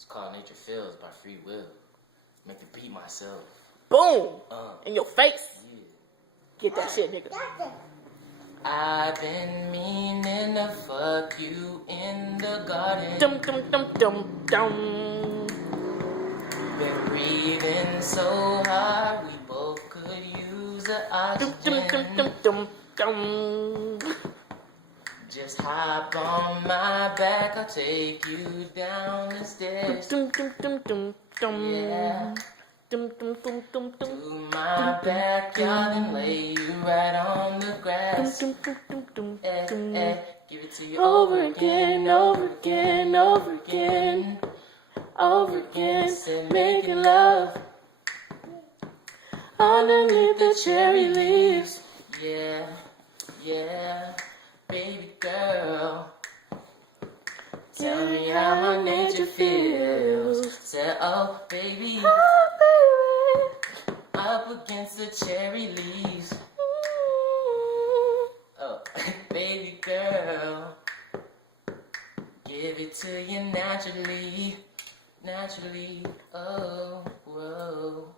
It's called Nature Feels by Free Will. Make the beat myself. Boom! In your face. Yeah. Get that shit, nigga. I've been meaning to fuck you in the garden. Dum dum dum dum dum. Been breathing so hard, we both could use the Dum dum dum oxygen. dum dum. Just hop on my back, I'll take you down the stairs. Dum dum dum dum dum. Yeah. Dum dum dum dum dum. To my backyard and lay you right on the grass. Dum dum dum dum Eh, dum. eh, give it to you Over again, over again, over again, over again. Said Making love underneath the cherry leaves. Yeah, yeah, baby girl. Tell me how my nature feels. Said, oh, baby, Oh, baby. up against the cherry leaves. Oh, baby girl, give it to you naturally, naturally. Oh, whoa.